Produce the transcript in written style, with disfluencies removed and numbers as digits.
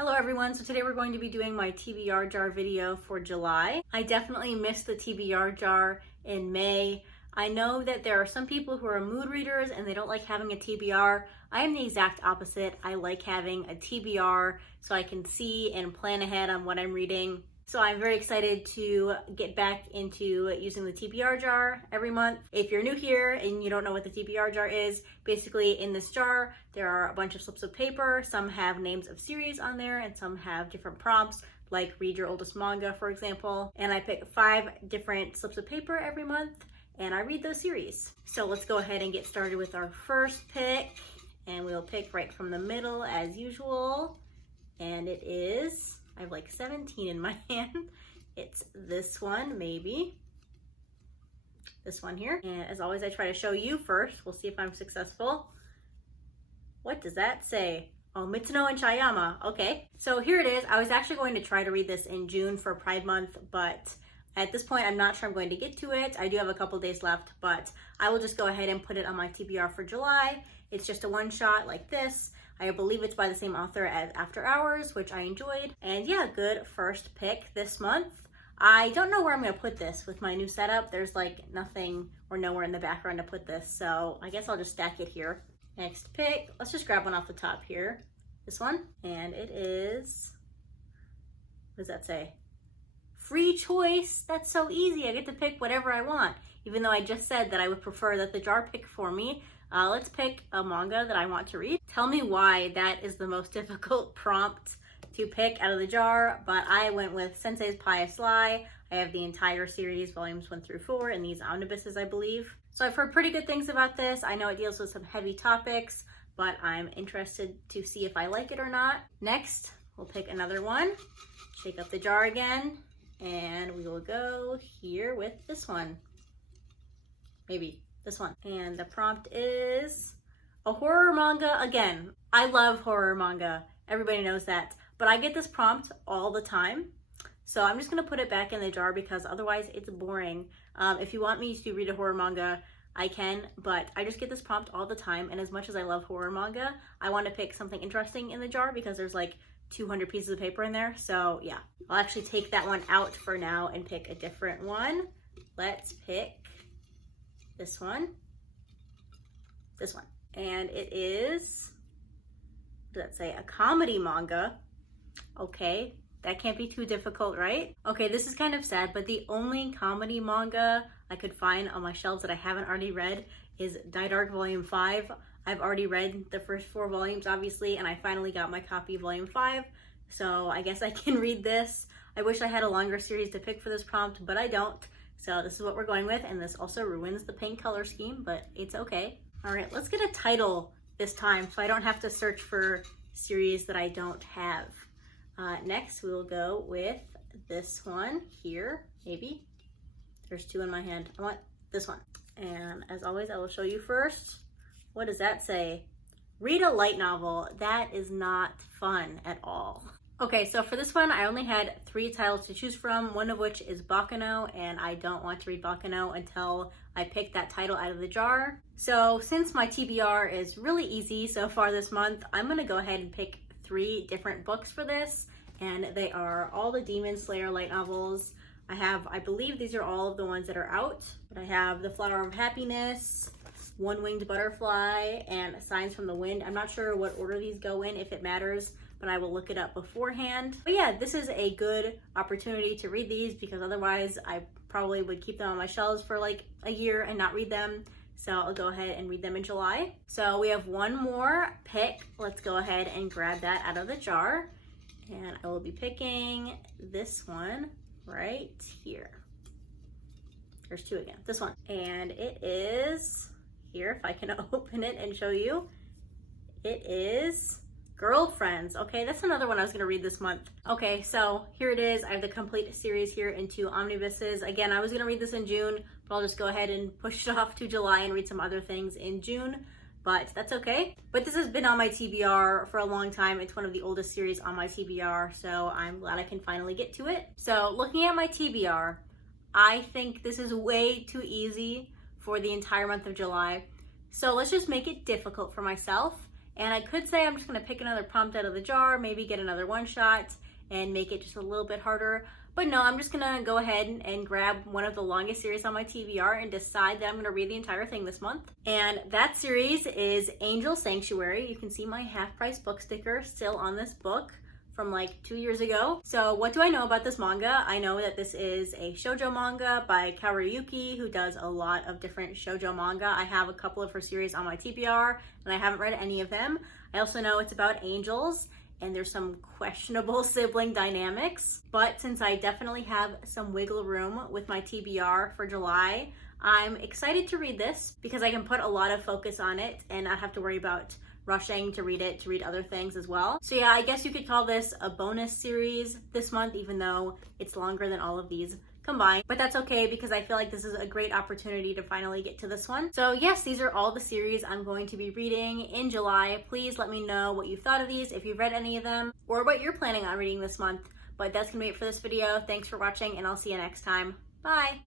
Hello everyone, so today we're going to be doing my TBR jar video for July. I definitely missed the TBR jar in May. I know that there are some people who are mood readers and they don't like having a TBR. I am the exact opposite. I like having a TBR so I can see and plan ahead on what I'm reading. So I'm very excited to get back into using the TBR jar every month. If you're new here and you don't know what the TBR jar is, basically in this jar, there are a bunch of slips of paper. Some have names of series on there and some have different prompts, like read your oldest manga, for example. And I pick 5 different slips of paper every month and I read those series. So let's go ahead and get started with our first pick. And we'll pick right from the middle as usual. And it is, I have like 17 in my hand. It's this one, maybe. This one here. And as always, I try to show you first. We'll see if I'm successful. What does that say? Oh, Mitsuno and Chayama. Okay. So here it is. I was actually going to try to read this in June for Pride Month, but at this point, I'm not sure I'm going to get to it. I do have a couple days left, but I will just go ahead and put it on my TBR for July. It's just a one shot like this. I believe it's by the same author as After Hours, which I enjoyed. And yeah, good first pick this month. I don't know where I'm gonna put this with my new setup. There's like nothing or nowhere in the background to put this, so I guess I'll just stack it here. Next pick, let's just grab one off the top here. This one, and it is, what does that say? Free choice. That's so easy. I get to pick whatever I want, even though I just said that I would prefer that the jar pick for me. Let's pick a manga that I want to read. Tell me why that is the most difficult prompt to pick out of the jar, but I went with Sensei's Pious Lie. I have the entire series, volumes 1 through 4, in these omnibuses, I believe. So I've heard pretty good things about this. I know it deals with some heavy topics, but I'm interested to see if I like it or not. Next, we'll pick another one. Shake up the jar again, and we will go here with this one. Maybe this one. And the prompt is a horror manga again. I love horror manga. Everybody knows that. But I get this prompt all the time. So I'm just gonna put it back in the jar because otherwise it's boring. If you want me to read a horror manga, I can, but I just get this prompt all the time. And as much as I love horror manga, I want to pick something interesting in the jar because there's like 200 pieces of paper in there. So yeah, I'll actually take that one out for now and pick a different one. Let's pick this one, and it is, what does that say? A comedy manga. Okay, that can't be too difficult, right? Okay, this is kind of sad, but the only comedy manga I could find on my shelves that I haven't already read is Die Dark Volume 5. I've already read the first 4 volumes, obviously, and I finally got my copy of Volume 5, so I guess I can read this. I wish I had a longer series to pick for this prompt, but I don't. So this is what we're going with, and this also ruins the pink color scheme, but it's okay. All right, let's get a title this time so I don't have to search for series that I don't have. Next, we'll go with this one here, maybe. There's 2 in my hand. I want this one. And as always, I will show you first. What does that say? Read a light novel. That is not fun at all. Okay, so for this one, I only had 3 titles to choose from, one of which is Baccano, and I don't want to read Baccano until I pick that title out of the jar. So since my TBR is really easy so far this month, I'm gonna go ahead and pick 3 different books for this, and they are all the Demon Slayer light novels. I believe these are all of the ones that are out, but I have The Flower of Happiness, One Winged Butterfly, and Signs from the Wind. I'm not sure what order these go in, if it matters, but I will look it up beforehand. But yeah, this is a good opportunity to read these because otherwise I probably would keep them on my shelves for like a year and not read them. So I'll go ahead and read them in July. So we have one more pick. Let's go ahead and grab that out of the jar. And I will be picking this one right here. There's 2 again, this one. And it is, here, if I can open it and show you, it is Girlfriends. Okay, that's another one I was gonna read this month. Okay, so here it is. I have the complete series here in 2 omnibuses. Again, I was gonna read this in June, but I'll just go ahead and push it off to July and read some other things in June, but that's okay. But this has been on my TBR for a long time. It's one of the oldest series on my TBR, so I'm glad I can finally get to it. So looking at my TBR, I think this is way too easy for the entire month of July. So let's just make it difficult for myself And I could say I'm just gonna pick another prompt out of the jar, maybe get another one shot and make it just a little bit harder. But no, I'm just gonna go ahead and grab one of the longest series on my TBR and decide that I'm gonna read the entire thing this month. And that series is Angel Sanctuary. You can see my half price book sticker still on this book from like 2 years ago. So what do I know about this manga? I know that this is a shoujo manga by Kaoru Yuki, who does a lot of different shoujo manga. I have a couple of her series on my TBR and I haven't read any of them. I also know it's about angels and there's some questionable sibling dynamics. But since I definitely have some wiggle room with my TBR for July, I'm excited to read this because I can put a lot of focus on it and not have to worry about rushing to read it, to read other things as well. So yeah, I guess you could call this a bonus series this month, even though it's longer than all of these combined. But that's okay because I feel like this is a great opportunity to finally get to this one. So yes, these are all the series I'm going to be reading in July. Please let me know what you thought of these, if you've read any of them, or what you're planning on reading this month. But that's gonna be it for this video. Thanks for watching and I'll see you next time. Bye!